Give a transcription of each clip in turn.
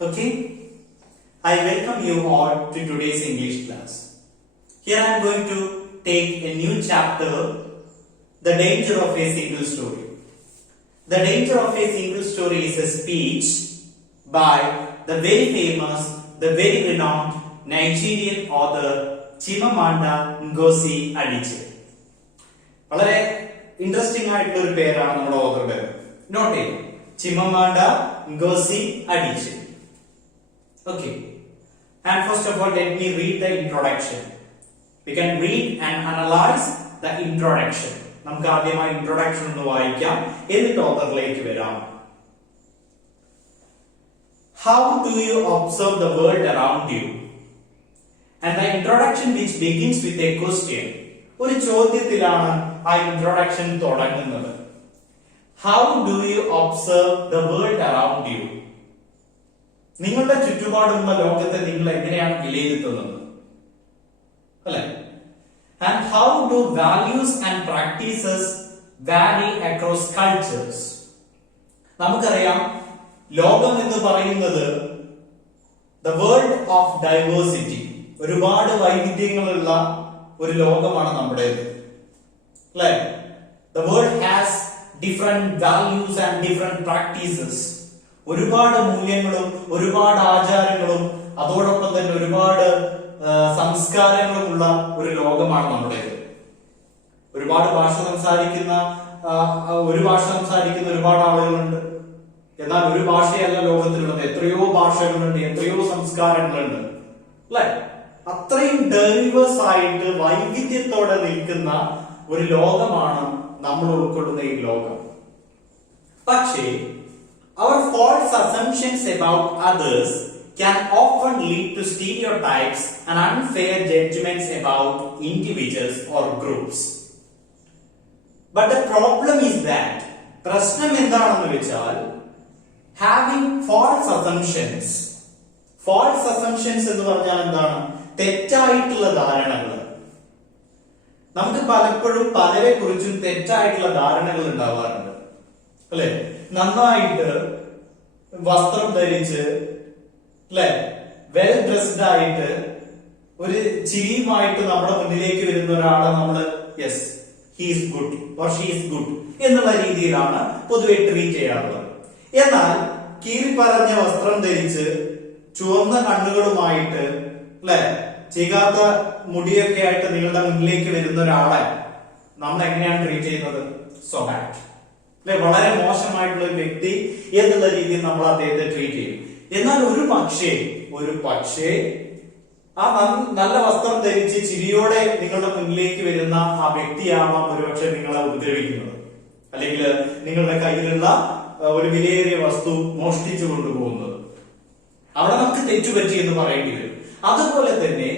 Okay, I welcome you all to today's English class. Here I am going to take a new chapter, The Danger of a Single Story. The Danger of a Single Story is a speech by the very famous, the very renowned Nigerian author Chimamanda Ngozi Adichie. വളരെ interesting ആയിട്ടുള്ള ഒരു പേരാണ് നമ്മുടെ ഓഥറുടെ. Not ചെയ്യും, ചിമമാണ്ട ngozi Adichie. Okay, and first of all let me read the introduction. We can read and analyze the introduction. നമുക്ക് ആദ്യമായി introduction ഒന്ന് വായിക്കാം, എന്നിട്ട് ഓഥറിലേക്ക് വരാം. How do you observe the world around you? And the introduction which begins with a question. ഒരു ചോദ്യത്തിലാണ് ആ introduction തുടങ്ങുന്നത്. How do you observe the world around you? നിങ്ങളുടെ ചുറ്റുപാടുള്ള ലോകത്തെ നിങ്ങൾ എങ്ങനെയാണ് വിലയിരുത്തുന്നത്, അല്ലെ? And how do values and practices vary across cultures? നമുക്കറിയാം, ലോകം എന്ന് പറയുന്നത് the world of diversity, ഒരുപാട് വൈവിധ്യങ്ങളുള്ള ഒരു ലോകമാണ് നമ്മുടേത്, അല്ലെ? The world has different values and different practices. ഒരുപാട് മൂല്യങ്ങളും ഒരുപാട് ആചാരങ്ങളും അതോടൊപ്പം തന്നെ ഒരുപാട് സംസ്കാരങ്ങളുമുള്ള ഒരു ലോകമാണ് നമ്മുടേത്. ഒരുപാട് ഭാഷ സംസാരിക്കുന്ന ഒരുപാട് ആളുകളുണ്ട്. എന്നാൽ ഒരു ഭാഷയല്ല ലോകത്തിലുള്ളത്, എത്രയോ ഭാഷകളുണ്ട്, എത്രയോ സംസ്കാരങ്ങളുണ്ട്, അല്ലെ? അത്രയും ഡൈവേഴ്സ് ആയിട്ട് വൈവിധ്യത്തോടെ നിൽക്കുന്ന ഒരു ലോകമാണ് നമ്മൾ ഉൾക്കൊള്ളുന്ന ഈ ലോകം. പക്ഷേ our false assumptions about others can often lead to stereotypes and unfair judgments about individuals or groups. But the problem is that പ്രശ്നം എന്താണെന്ന് വെച്ചാൽ having false assumptions എന്ന് പറഞ്ഞാൽ എന്താണ്? തെറ്റായിട്ടുള്ള ധാരണകൾ. നമുക്ക് പലപ്പോഴും പലരെ കുറിച്ചും തെറ്റായിട്ടുള്ള ധാരണകൾ ഉണ്ടാവാറുണ്ട്, അല്ലെ? നന്നായിട്ട് വസ്ത്രം ധരിച്ച്, അല്ലെ, വെൽ ഡ്രസ്ഡ് ആയിട്ട് ഒരു ചിരിയുമായിട്ട് നമ്മുടെ മുന്നിലേക്ക് വരുന്ന ഒരാളെ നമ്മള് yes he is good or she is good എന്നുള്ള രീതിയിലാണ് പൊതുവെ ട്രീറ്റ് ചെയ്യാറുള്ളത്. എന്നാൽ കീറി പറഞ്ഞ വസ്ത്രം ധരിച്ച് ചുവന്ന കണ്ണുകളുമായിട്ട്, അല്ലെ, ചികാത്ത മുടിയൊക്കെ ആയിട്ട് നിങ്ങളുടെ മുന്നിലേക്ക് വരുന്ന ഒരാളെ നമ്മൾ എങ്ങനെയാണ് ട്രീറ്റ് ചെയ്യുന്നത്? സോ ബാഡ്, അല്ലെ? വളരെ മോശമായിട്ടുള്ള ഒരു വ്യക്തി എന്നുള്ള രീതിയിൽ നമ്മൾ അദ്ദേഹത്തെ ട്രീറ്റ് ചെയ്യും. എന്നാൽ ഒരു പക്ഷേ ആ നല്ല വസ്ത്രം ധരിച്ച് ചിരിയോടെ നിങ്ങളുടെ മുന്നിലേക്ക് വരുന്ന ആ വ്യക്തിയാവാം ഒരുപക്ഷെ നിങ്ങളെ ഉപദ്രവിക്കുന്നത്, അല്ലെങ്കിൽ നിങ്ങളുടെ കയ്യിലുള്ള ഒരു വിലയേറിയ വസ്തു മോഷ്ടിച്ചു കൊണ്ടുപോകുന്നത്. അവിടെ നമുക്ക് തെറ്റുപറ്റി എന്ന് പറയേണ്ടി വരും. അതുപോലെ തന്നെ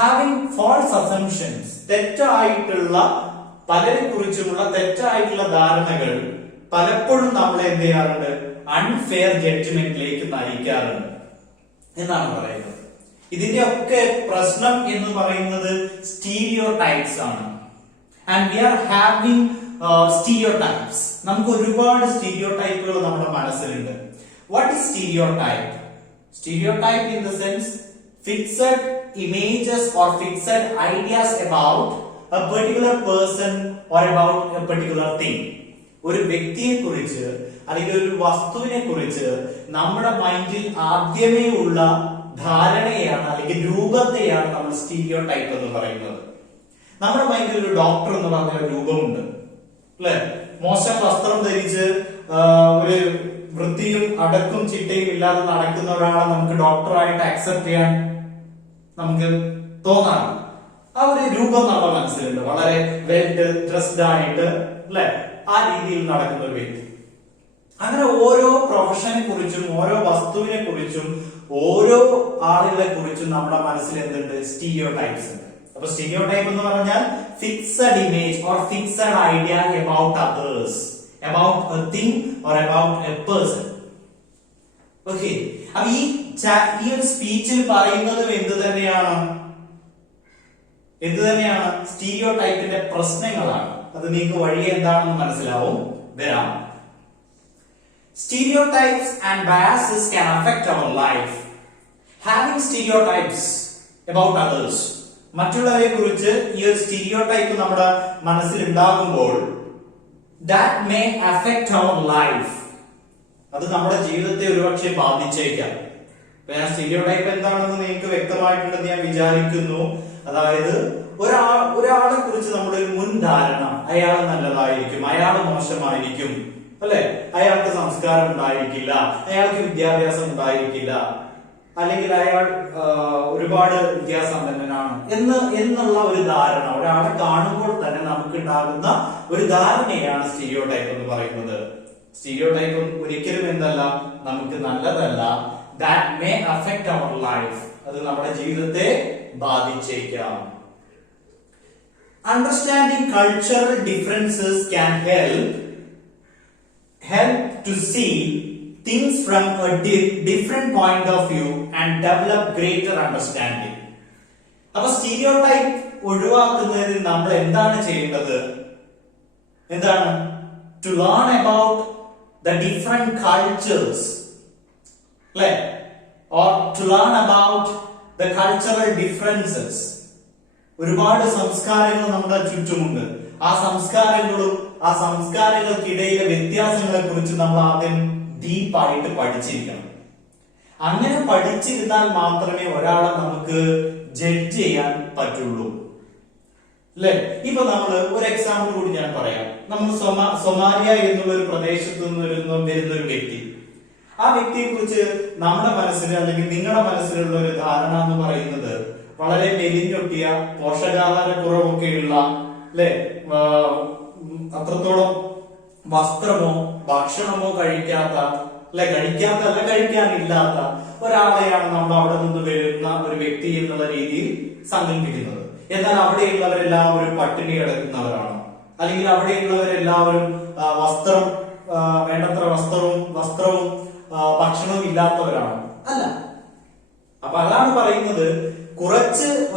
ഹാവിംഗ് ഫോൾസ് അസംഷൻസ്, തെറ്റായിട്ടുള്ള പലരെ കുറിച്ചുമുള്ള തെറ്റായിട്ടുള്ള ധാരണകൾ പലപ്പോഴും നമ്മളെ എന്ത് ചെയ്യാറുണ്ട്? അൺഫെയർ ജഡ്ജ്മെന്റിലേക്ക് നയിക്കാറുണ്ട് എന്നാണ് പറയുന്നത്. ഇതിന്റെ ഒക്കെ പ്രശ്നം എന്ന് പറയുന്നത് സ്റ്റീരിയോടൈപ്സ് ആണ്. And we are having stereotypes. നമുക്ക് ഒരുപാട് സ്റ്റീരിയോടൈപ്പുകൾ നമ്മുടെ മനസ്സിലുണ്ട്. What is stereotype? Stereotype in the sense fixed images or fixed ideas about a particular person or about a particular thing. ഒരു വ്യക്തിയെ കുറിച്ച് അല്ലെങ്കിൽ ഒരു വസ്തുവിനെ കുറിച്ച് നമ്മുടെ മൈൻഡിൽ ആദ്യമേ ഉള്ള ധാരണയാണ് അല്ലെങ്കിൽ രൂപത്തെയാണ് നമ്മൾ സ്റ്റീരിയോടൈപ്പ് എന്ന് പറയുന്നത്. നമ്മുടെ മൈൻഡിൽ ഒരു ഡോക്ടർ എന്ന് പറഞ്ഞ ഒരു രൂപമുണ്ട്, അല്ലെ? മോശം വസ്ത്രം ധരിച്ച് ഒരു വൃത്തിയും അടക്കും ചിട്ടയും ഇല്ലാതെ നടക്കുന്ന ഒരാളെ നമുക്ക് ഡോക്ടറായിട്ട് അക്സെപ്റ്റ് ചെയ്യാൻ നമുക്ക് തോന്നാം. ആ ഒരു രൂപം നമ്മുടെ മനസ്സിലുണ്ട്, വളരെ വെൽ ഡ്രസ്ഡ് ആയിട്ട്, അല്ലെ, ആ രീതിയിൽ നടക്കുന്ന ഒരു വ്യക്തി. അങ്ങനെ ഓരോ പ്രൊഫഷനെ കുറിച്ചും ഓരോ വസ്തുവിനെ കുറിച്ചും ഓരോ ആളുകളെ കുറിച്ചും നമ്മുടെ മനസ്സിൽ എന്തുണ്ട്? സ്റ്റീരിയോടൈപ്സ് ഉണ്ട്. അപ്പൊ സ്റ്റീരിയോടൈപ്പ് എന്ന് പറഞ്ഞാൽ fixed image or fixed idea about others, about a thing or about a person. Okay, അപ്പൊ ഈ ഒരു സ്പീച്ചിൽ പറയുന്നത് എന്ത് തന്നെയാണ്? സ്റ്റീരിയോടൈപ്പിന്റെ പ്രശ്നങ്ങളാണ്. അത് നിങ്ങൾക്ക് വഴി എന്താണെന്ന് മനസ്സിലാവും. വരാം. Stereotypes and biases can affect our life. Having stereotypes about others, മറ്റുള്ളവരെ കുറിച്ച് ഈ ഒരു സ്റ്റീരിയോടൈപ്പ് നമ്മുടെ മനസ്സിൽ ഉണ്ടാകുമ്പോൾ that may affect our life, അത് നമ്മുടെ ജീവിതത്തെ ഒരുപക്ഷെ ബാധിച്ചേക്കാം. ഞാൻ സ്റ്റീരിയോടൈപ്പ് എന്താണെന്ന് നിങ്ങൾക്ക് വ്യക്തമായിട്ടുണ്ടെന്ന് ഞാൻ വിചാരിക്കുന്നു. അതായത് ഒരാളെ കുറിച്ച് നമ്മുടെ ഒരു മുൻധാരണ, അയാൾ നല്ലതായിരിക്കും, അയാൾ മോശമായിരിക്കും, അല്ലെ, അയാൾക്ക് സംസ്കാരം ഉണ്ടായിരിക്കില്ല, അയാൾക്ക് വിദ്യാഭ്യാസം ഉണ്ടായിരിക്കില്ല, അല്ലെങ്കിൽ അയാൾ ഒരുപാട് വിദ്യാസമ്പന്നനാണ് എന്നുള്ള ഒരു ധാരണ ഒരാളെ കാണുമ്പോൾ തന്നെ നമുക്ക് ഉണ്ടാകുന്ന ഒരു ധാരണയാണ് സ്റ്റീരിയോടൈപ്പ് എന്ന് പറയുന്നത്. സ്റ്റീരിയോടൈപ്പ് ഒരിക്കലും എന്തല്ല, നമുക്ക് നല്ലതല്ല. That may affect our life, അത് നമ്മുടെ ജീവിതത്തെ ബാധിച്ചേക്കാം. Understanding cultural differences can help to see things from a different point of view and develop greater understanding. അപ്പൊ സ്റ്റീരിയോടൈപ്പ് ഒഴിവാക്കുന്നതിന് നമ്മൾ എന്താണ് ചെയ്യേണ്ടത്? എന്താണ്? To learn about the different cultures, or to learn about the cultural differences. ഒരുപാട് സംസ്കാരങ്ങൾ നമ്മുടെ ചുറ്റുമുണ്ട്. ആ സംസ്കാരങ്ങൾക്കിടയിലെ വ്യത്യാസങ്ങളെ കുറിച്ച് നമ്മൾ ആദ്യം ഡീപ്പായിട്ട് പഠിച്ചിരിക്കണം. അങ്ങനെ പഠിച്ചിരുന്നാൽ മാത്രമേ ഒരാളെ നമുക്ക് ജഡ്ജ് ചെയ്യാൻ പറ്റുള്ളൂ, അല്ലെ? ഇപ്പൊ നമ്മൾ ഒരു എക്സാമ്പിൾ കൂടി ഞാൻ പറയാം. നമ്മൾ സൊമാലിയ എന്നുള്ള ഒരു പ്രദേശത്ത് നിന്ന് വരുന്ന ഒരു വ്യക്തി, ആ വ്യക്തിയെ കുറിച്ച് നമ്മുടെ മനസ്സിൽ അല്ലെങ്കിൽ നിങ്ങളുടെ മനസ്സിലുള്ള ഒരു ധാരണ എന്ന് പറയുന്നത് വളരെ മെലിഞ്ഞൊട്ടിയ, പോഷകാഹാരക്കുറവൊക്കെയുള്ള, അല്ലെ, അത്രത്തോളം വസ്ത്രമോ ഭക്ഷണമോ കഴിക്കാനില്ലാത്ത ഒരാളെയാണ് നമ്മൾ അവിടെ നിന്ന് വരുന്ന ഒരു വ്യക്തി എന്നുള്ള രീതിയിൽ സങ്കല്പിക്കുന്നത്. എന്നാൽ അവിടെയുള്ളവരെല്ലാവരും പട്ടിണി കിടക്കുന്നവരാണ്, അല്ലെങ്കിൽ അവിടെയുള്ളവരെല്ലാവരും വേണ്ടത്ര വസ്ത്രവും ഭക്ഷണവും ഇല്ലാത്തവരാണ്. അല്ല. അപ്പൊ അതാണ് പറയുന്നത്,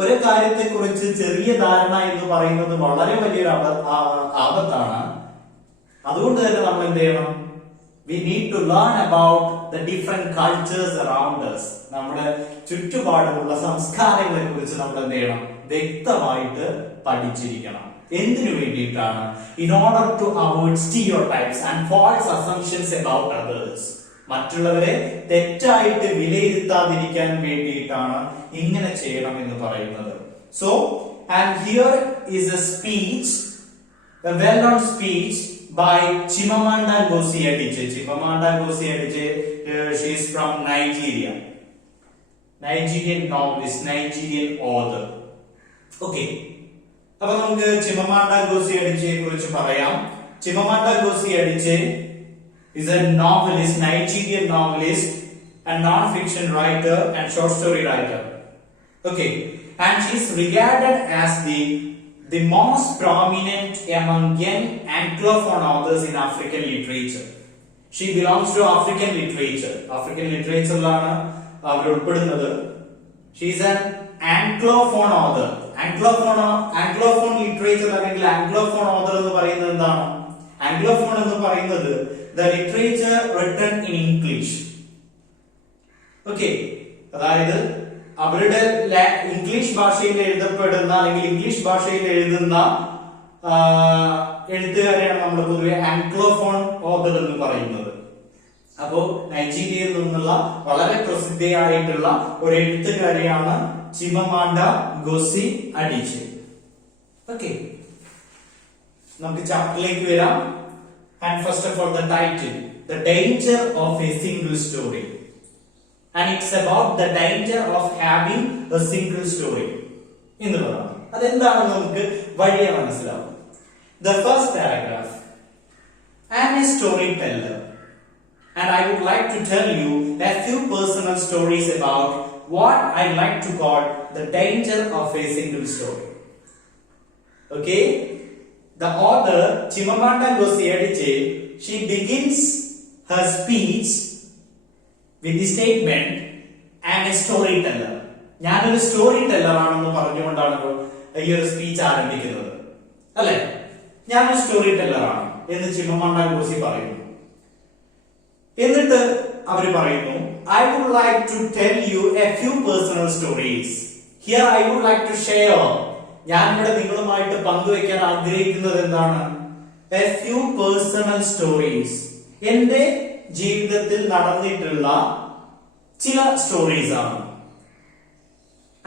ഒരു കാര്യത്തെ കുറിച്ച് ചെറിയ ധാരണ എന്ന് പറയുന്നത് വളരെ വലിയൊരു ആപത്താണ്. അതുകൊണ്ട് തന്നെ നമ്മൾ എന്ത് ചെയ്യണം? We need to learn about the different cultures around us. നമ്മുടെ ചുറ്റുപാടുമുള്ള സംസ്കാരങ്ങളെ കുറിച്ച് നമ്മൾ എന്ത് ചെയ്യണം? വ്യക്തമായിട്ട് പഠിച്ചിരിക്കണം. എന്തിനു വേണ്ടിയിട്ടാണ്? In order to avoid stereotypes and false assumptions about others. മറ്റുള്ളവരെ തെറ്റായിട്ട് വിലയിരുത്താതിരിക്കാൻ വേണ്ടിയിട്ടാണ് ഇങ്ങനെ ചെയ്യണം എന്ന് പറയുന്നത്. So, and here is a speech, a well-known speech by Chimamanda Ngozi Adichie. Chimamanda Ngozi Adichie, she is from Nigeria. Nigerian novelist, Nigerian author. Okay. അപ്പൊ നമുക്ക് Chimamanda Ngozi Adichie കുറിച്ച് പറയാം. Chimamanda Ngozi Adichie is a novelist, Nigerian novelist, and non-fiction writer and short story writer. Okay, and she is regarded as the most prominent among young Anglophone authors in African literature. She belongs to African literature. African literature ലാണ് അവർ ഉൾപ്പെടുന്നത്. She is an Anglophone author. Anglophone literature അല്ലെങ്കിൽ Anglophone author എന്ന് പറയുന്നത് എന്താണ്? Anglophone എന്ന് പറയുന്നത് the literature written in English. Okay, അതായത് അവരുടെ ഇംഗ്ലീഷ് ഭാഷയിൽ എഴുതപ്പെടുന്ന അല്ലെങ്കിൽ ഇംഗ്ലീഷ് ഭാഷയിൽ എഴുതുന്ന എഴുത്തുകാരെയാണ് നമ്മൾ പൊതുവെ ആംഗ്ലോഫോൺ ഓതർ എന്ന് പറയുന്നത്. അപ്പോ നൈജീരിയയിൽ നിന്നുള്ള വളരെ പ്രസിദ്ധയായിട്ടുള്ള ഒരു എഴുത്തുകാരിയാണ് ചിമമാണ്ട ഗോസി അഡിച്ചെ. ഓക്കെ, നമുക്ക് ചാപ്റ്ററിലേക്ക് വരാം. And first of all, the title, The Danger of a Single Story. And it's about the danger of having a single story. എന്നുള്ളതാണ്. അതെന്താണെന്ന് നമുക്ക് വഴിയെ മനസ്സിലാവും. The first paragraph. I am a storyteller, and I would like to tell you a few personal stories about what I like to call the danger of a single story. Okay? The author Chimamanda Ngozi Adichie, she begins her speech with the statement, I am a storyteller. ഞാനൊരു story teller ആണെന്ന് പറഞ്ഞുകൊണ്ടാണ് ഈ ഒരു speech ആരംഭിക്കുന്നത്, അല്ലെ? ഞാനൊരു story teller ആണ് എന്ന് ചിമമാണ്ട ഗോസി പറയുന്നു. എന്നിട്ട് അവർ പറയുന്നു, I would like to tell you a few personal stories. Here I would like to share. ഞാൻ ഇവിടെ നിങ്ങളുമായിട്ട് പങ്കുവെക്കാൻ ആഗ്രഹിക്കുന്നത് എന്താണ്? A few personal stories. എന്റെ ജീവിതത്തിൽ നടന്നിട്ടുള്ള ചില സ്റ്റോറീസ് ആണ്.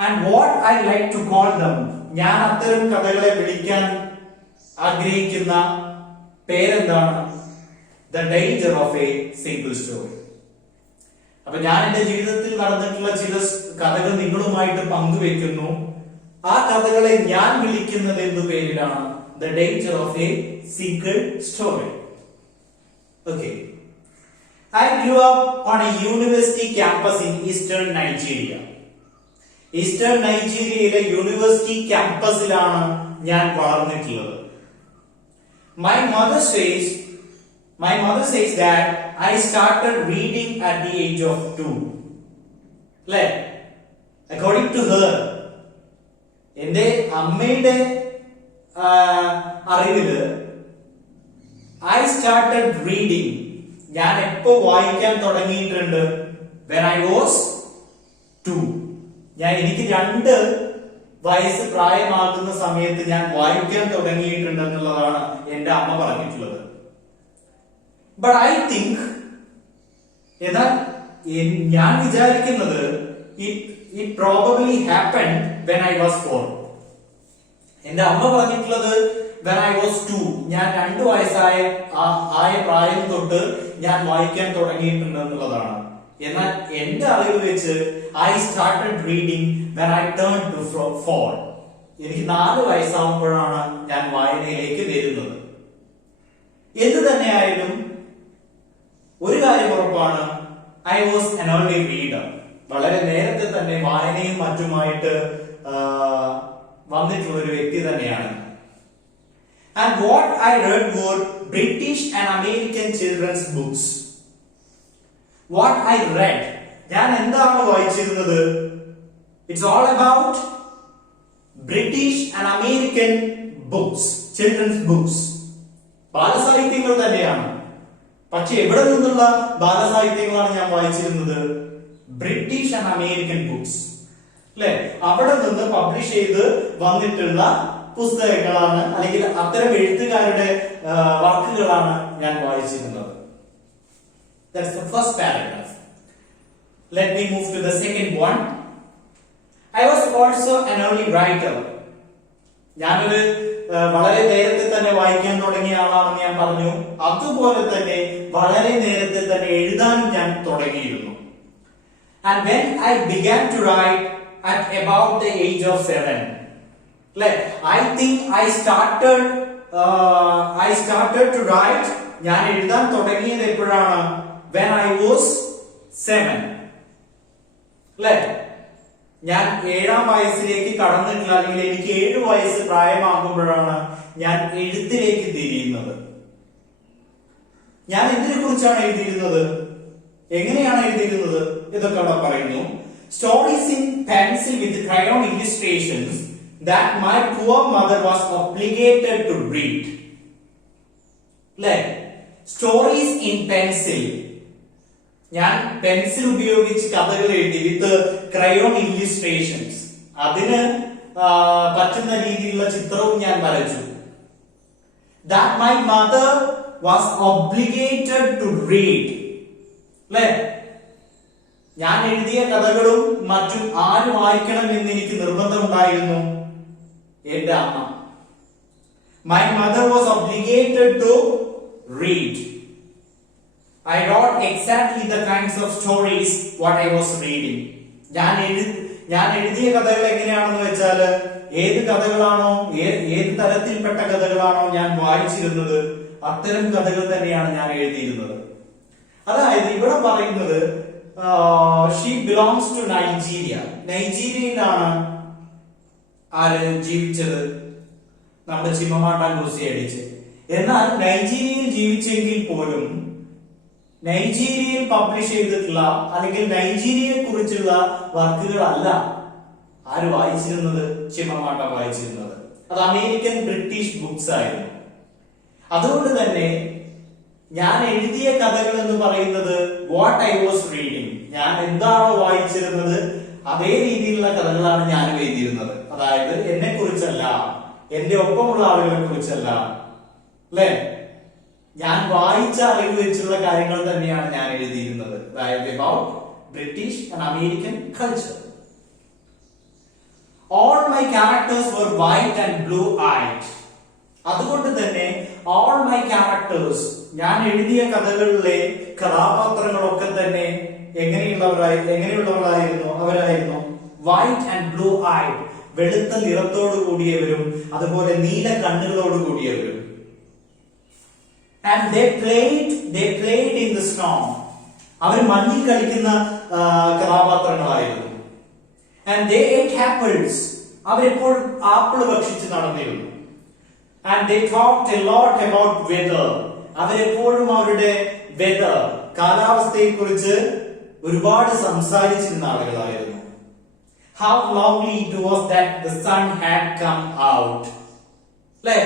And what I like to call them. ഞാൻ അത്തരം കഥകളെ വിളിക്കാൻ ആഗ്രഹിക്കുന്ന പേരെന്താണ്? The danger of a single story. അപ്പൊ ഞാൻ എന്റെ ജീവിതത്തിൽ നടന്നിട്ടുള്ള ചില കഥകൾ നിങ്ങളുമായിട്ട് പങ്കുവെക്കുന്നു. ആ കഥകളെ ഞാൻ വിളിക്കുന്നത് എന്തു പേരിലാണ്? The danger of a single story. Okay. I grew up on a university campus in eastern Nigeria. Eastern നൈജീരിയയിലെ യൂണിവേഴ്സിറ്റി ക്യാമ്പസിലാണ് ഞാൻ വളർന്നിട്ടുള്ളത്. My mother says that I started reading at the age of 2. അല്ലേ? According to her, എന്റെ അമ്മയുടെ അറിവില് I started reading. ഞാൻ എപ്പോ വായിക്കാൻ തുടങ്ങിയിട്ടുണ്ട്? When I was 2. എനിക്ക് 2 വയസ്സ് പ്രായമാകുന്ന സമയത്ത് ഞാൻ വായിക്കാൻ തുടങ്ങിയിട്ടുണ്ട് എന്നുള്ളതാണ് എന്റെ അമ്മ പറഞ്ഞിട്ടുള്ളത്. ബട്ട് ഐ തിങ്ക്, എന്നാൽ ഞാൻ വിചാരിക്കുന്നത് it probably happened when I was 4. എന്റെ അമ്മ പറഞ്ഞിട്ടുള്ളത് when I was 2, ഞാൻ 2 വയസ്സായ പ്രായം തൊട്ട് ഞാൻ വായിക്കാൻ തുടങ്ങിയിട്ടുണ്ട് എന്നുള്ളതാണ്. എന്നാൽ എന്റെ അറിവ് വെച്ച് I started reading when I turned to 4. എനിക്ക് 4 വയസ്സാകുമ്പോഴാണ് ഞാൻ വായനയിലേക്ക് വരുന്നത്. എന്ത് തന്നെയായാലും ഒരു കാര്യം ഉറപ്പാണ്, I was an early reader. വളരെ നേരത്തെ തന്നെ വായനയും മറ്റുമായിട്ട് വന്നിട്ടുള്ള ഒരു വ്യക്തി തന്നെയാണ്. And what I read were British and American children's books. What I read, ഞാൻ എന്താണ് വായിച്ചിരുന്നത്? It's all about British and American books, children's books. ബാലസാഹിത്യങ്ങൾ തന്നെയാണ്. പക്ഷെ എവിടെ നിന്നുള്ള ബാലസാഹിത്യങ്ങളാണ് ഞാൻ വായിച്ചിരുന്നത്? British and American books. അല്ലെ? അവിടെ നിന്ന് പബ്ലിഷ് ചെയ്ത് വന്നിട്ടുള്ള പുസ്തകങ്ങളാണ്, അല്ലെങ്കിൽ അത്തരം എഴുത്തുകാരുടെ വർക്കുകളാണ് ഞാൻ വായിച്ചിരുന്നത്. That's the first paragraph. Let me move to the second one. I was also an early writer. ഞാനൊരു വളരെ നേരത്തെ തന്നെ വായിക്കാൻ തുടങ്ങിയ ആളാണെന്ന് ഞാൻ പറഞ്ഞു. അതുപോലെ തന്നെ വളരെ നേരത്തെ തന്നെ എഴുതാനും ഞാൻ തുടങ്ങിയിരുന്നു. And when I began to write at about the age of 7, I think I started to write. ഞാൻ എഴുതാൻ തുടങ്ങിയത് എപ്പോഴാണ്? When I was 7. ഞാൻ 7ാം വയസ്സിലേക്ക് കടന്നിട്ടില്ല, അല്ലെങ്കിൽ എനിക്ക് 7 വയസ്സ് പ്രായമാകുമ്പോഴാണ് ഞാൻ എഴുത്തിലേക്ക് തിരിയുന്നത്. ഞാൻ എന്തിനെ കുറിച്ചാണ് എഴുതിയിരുന്നത്? എങ്ങനെയാണ് എഴുതിയിരുന്നത്? ഇതൊക്കെ അവിടെ പറയുന്നു. Stories in pencil with crayon illustrations that my poor mother was obligated to read. Stories in pencil. ഞാൻ പെൻസിൽ ഉപയോഗിച്ച് കഥകൾ എഴുതി വിത്ത് ക്രയോൺ ഇല്ലുസ്ട്രേഷൻസ്. അതിന് പറ്റുന്ന രീതിയിലുള്ള ചിത്രവും ഞാൻ വരച്ചു. That my mother was obligated to read. ഞാൻ എഴുതിയ കഥകളും മറ്റും ആര് വായിക്കണം എന്ന് എനിക്ക് നിർബന്ധമുണ്ടായിരുന്നു? എന്റെ അമ്മ. My mother was obligated to read. I wrote exactly the kinds of stories what I was reading. ഞാൻ എഴുതിയ കഥകൾ എങ്ങനെയാണെന്ന് വെച്ചാൽ, ഏത് കഥകളാണോ, ഏത് തരത്തിൽപ്പെട്ട കഥകളാണോ ഞാൻ വായിച്ചിരുന്നത്, അത്തരം കഥകൾ തന്നെയാണ് ഞാൻ എഴുതിയിരുന്നത്. അതായത് ഇവിടെ പറയുന്നത് she belongs to Nigeria. നൈജീരിയയിലാണ് ആര് ജീവിച്ചത്? നമ്മുടെ ചിമ്മമാട്ട ഗോസി അടിച്ച്. എന്നാൽ നൈജീരിയയിൽ ജീവിച്ചെങ്കിൽ പോലും നൈജീരിയയിൽ പബ്ലിഷ് ചെയ്തിട്ടുള്ള അല്ലെങ്കിൽ നൈജീരിയയെ കുറിച്ചുള്ള വർക്കുകളല്ല ആര് വായിച്ചിരുന്നത്? ചിമ്മമാട്ട വായിച്ചിരുന്നത്. അത് അമേരിക്കൻ ബ്രിട്ടീഷ് ബുക്സ് ആയിരുന്നു. അതുകൊണ്ട് തന്നെ ഞാൻ എഴുതിയ കഥകൾ എന്ന് പറയുന്നത് വാട്ട് ഐ വാസ് റീഡിങ്, ഞാൻ എന്താണോ വായിച്ചിരുന്നത് അതേ രീതിയിലുള്ള കഥകളാണ് ഞാൻ എഴുതിയിരുന്നത്. അതായത് എന്നെ കുറിച്ചല്ല, എന്റെ ഒപ്പമുള്ള ആളുകളെ കുറിച്ചല്ല, അല്ലെ? ഞാൻ വായിച്ച അറിവ് വെച്ചുള്ള കാര്യങ്ങൾ തന്നെയാണ് ഞാൻ എഴുതിയിരുന്നത്. അതായത് about British and American culture. All my characters were white and blue-eyed. അതുകൊണ്ട് തന്നെ all my characters, ഞാൻ എഴുതിയ കഥകളിലെ കഥാപാത്രങ്ങളൊക്കെ തന്നെ എങ്ങനെയുള്ളവരായിരുന്നു? അവരായിരുന്നു വൈറ്റ് ആൻഡ് ബ്ലൂ ഐഡ്, വെളുത്ത നിറത്തോടു കൂടിയവരും അതുപോലെ നീല കണ്ണുകളോട് കൂടിയവരും. And they played in the snow. അവർ മഞ്ഞിൽ കളിക്കുന്ന കഥാപാത്രങ്ങളായിരുന്നു. And they ate apples. അവരെപ്പോഴും ആപ്പിൾ ഭക്ഷിച്ച് നടന്നിരുന്നു. And they talked a lot about weather. അവരെപ്പോഴും അവരുടെ വെതർ, കാലാവസ്ഥയെ കുറിച്ച് ഒരുപാട് സംസാരിച്ചിരുന്ന ആളുകളായിരുന്നു. How lovely it was that the sun had come out. അല്ലെ?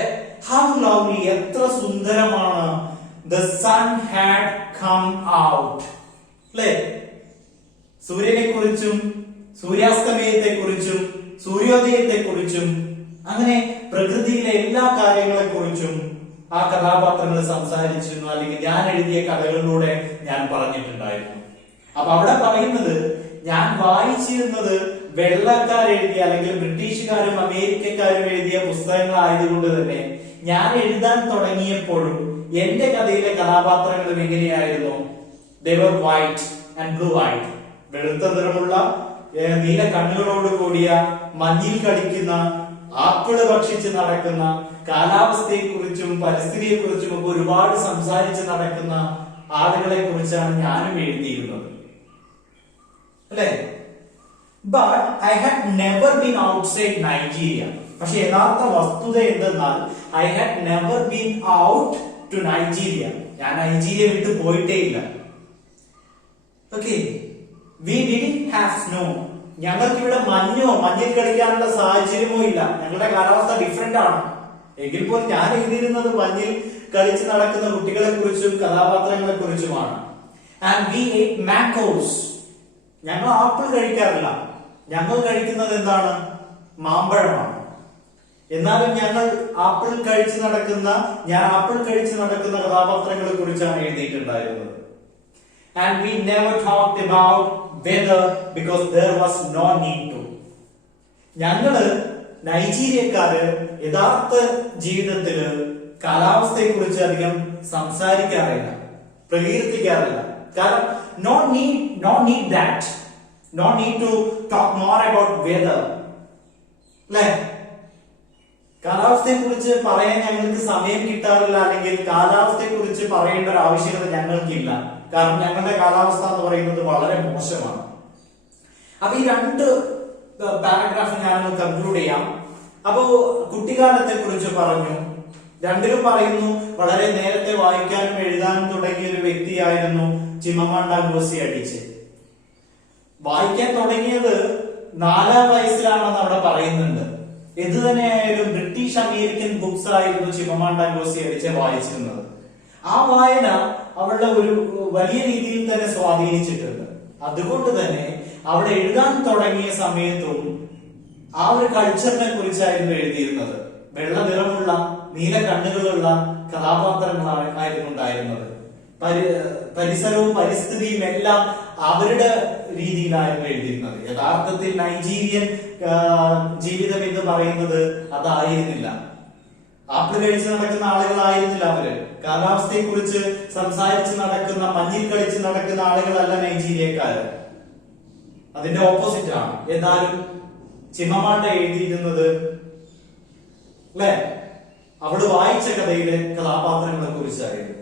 How lovely, എത്ര സുന്ദരമാണ്. The sun had come out. അല്ലെ? സൂര്യനെ കുറിച്ചും സൂര്യാസ്തമയത്തെ കുറിച്ചും സൂര്യോദയത്തെ കുറിച്ചും അങ്ങനെ പ്രകൃതിയിലെ എല്ലാ കാര്യങ്ങളെ കുറിച്ചും ആ കഥാപാത്രങ്ങൾ സംസാരിച്ചിരുന്നു, അല്ലെങ്കിൽ ഞാൻ എഴുതിയ കഥകളിലൂടെ ഞാൻ പറഞ്ഞിട്ടുണ്ടായിരുന്നു. അപ്പൊ അവിടെ പറയുന്നത് ഞാൻ വായിച്ചിരുന്നത് വെള്ളക്കാരെഴുതിയ അല്ലെങ്കിൽ ബ്രിട്ടീഷുകാരും അമേരിക്കക്കാരും എഴുതിയ പുസ്തകങ്ങളായതുകൊണ്ട് തന്നെ ഞാൻ എഴുതാൻ തുടങ്ങിയപ്പോഴും എന്റെ കഥയിലെ കഥാപാത്രങ്ങളും എങ്ങനെയായിരുന്നു? They were white and blue-eyed. വെളുത്ത നിറമുള്ള നീല കണ്ണുകളോട് കൂടിയ, മഞ്ഞിൽ കളിക്കുന്ന, ആപ്പിള് ഭക്ഷിച്ച് നടക്കുന്ന, കാലാവസ്ഥയെ കുറിച്ചും പരിസ്ഥിതിയെ കുറിച്ചും ഒക്കെ ഒരുപാട് സംസാരിച്ച് നടക്കുന്ന ആളുകളെ കുറിച്ചാണ് ഞാനും എഴുതിയിരുന്നത്, അല്ലെ? But I had never been outside Nigeria. പക്ഷെ യഥാർത്ഥ വസ്തുത എന്തെന്നാൽ I had never been out to Nigeria. ഞാൻ നൈജീരിയ വിട്ട് പോയിട്ടേ ഇല്ല. Okay. We didn't have snow. ഞങ്ങൾക്ക് ഇവിടെ മഞ്ഞിൽ കളിക്കാനുള്ള സാഹചര്യമോ ഇല്ല. ഞങ്ങളുടെ കാലാവസ്ഥ ഡിഫറെന്റ് ആണ്. എങ്കിൽ പോലും ഞാൻ എഴുതിയിരുന്നത് മഞ്ഞിൽ കളിച്ച് നടക്കുന്ന കുട്ടികളെ കുറിച്ചും കഥാപാത്രങ്ങളെ കുറിച്ചുമാണ്. And we ate mangoes. ഞങ്ങൾ ആപ്പിൾ കഴിക്കാറില്ല. ഞങ്ങൾ കഴിക്കുന്നത് എന്താണ്? മാമ്പഴമാണ്. എന്നാലും ഞാൻ ആപ്പിൾ കഴിച്ച് നടക്കുന്ന കഥാപാത്രങ്ങളെ കുറിച്ചാണ് എഴുതിയിട്ടുണ്ടായിരുന്നത്. And we never talked about weather because there was no need to. ഞങ്ങള് നൈജീരിയക്കാര് യഥാർത്ഥ ജീവിതത്തില് കാലാവസ്ഥയെ കുറിച്ച് അധികം സംസാരിക്കാറില്ല, പ്രകീർത്തിക്കാറില്ല. കാരണം no need that. No need to talk more about weather. അല്ലെ? കാലാവസ്ഥയെ കുറിച്ച് പറയാൻ ഞങ്ങൾക്ക് സമയം കിട്ടാറില്ല, അല്ലെങ്കിൽ കാലാവസ്ഥയെ കുറിച്ച് പറയേണ്ട ഒരു ആവശ്യകത ഞങ്ങൾക്കില്ല. കാരണം ഞങ്ങളുടെ കാലാവസ്ഥ എന്ന് പറയുന്നത് വളരെ മോശമാണ്. അപ്പൊ ഈ രണ്ട് പാരഗ്രാഫ് ഞാനൊന്ന് കൺക്ലൂഡ് ചെയ്യാം. അപ്പോ കുട്ടിക്കാലത്തെ കുറിച്ച് പറഞ്ഞു. രണ്ടിലും പറയുന്നു വളരെ നേരത്തെ വായിക്കാനും എഴുതാനും തുടങ്ങിയ ഒരു വ്യക്തിയായിരുന്നു ചിമമാണ്ട ngozi Adichie. വായിക്കാൻ തുടങ്ങിയത് 4 വയസ്സിലാണെന്ന് അവിടെ പറയുന്നുണ്ട്. എന്ത് തന്നെയായാലും ബ്രിട്ടീഷ് അമേരിക്കൻ ബുക്സ് ആയിരുന്നു ചിമമാണ്ട ngozi Adichie വായിച്ചിരുന്നത്. ആ വായന അവളുടെ ഒരു വലിയ രീതിയിൽ തന്നെ സ്വാധീനിച്ചിട്ടുണ്ട്. അതുകൊണ്ട് തന്നെ അവിടെ എഴുതാൻ തുടങ്ങിയ സമയത്തും ആ ഒരു കൾച്ചറിനെ കുറിച്ചായിരുന്നു എഴുതിയിരുന്നത്. വെള്ള നിറമുള്ള നീല കണ്ണുകളുള്ള കഥാപാത്രങ്ങളായിരുന്നു ഉണ്ടായിരുന്നത്. പരിസരവും പരിസ്ഥിതിയും എല്ലാം അവരുടെ രീതിയിലായിരുന്നു എഴുതിയിരുന്നത്. യഥാർത്ഥത്തിൽ നൈജീരിയൻ ജീവിതം എന്ന് പറയുന്നത് അതായിരുന്നില്ല. ആപ്പിൾ കഴിച്ച് നടക്കുന്ന ആളുകളായിരുന്നില്ല അവര്. കാലാവസ്ഥയെ കുറിച്ച് സംസാരിച്ച് നടക്കുന്ന, മഞ്ഞിൽ കളിച്ച് നടക്കുന്ന ആളുകളല്ല നൈജീരിയക്കാര്. അതിന്റെ ഓപ്പോസിറ്റ് ആണ്. എന്നാലും ചിമമാണ്ട എഴുതിയിരുന്നത്, അല്ലെ, അവള് വായിച്ച കഥയിലെ കഥാപാത്രങ്ങളെ കുറിച്ചായിരുന്നു.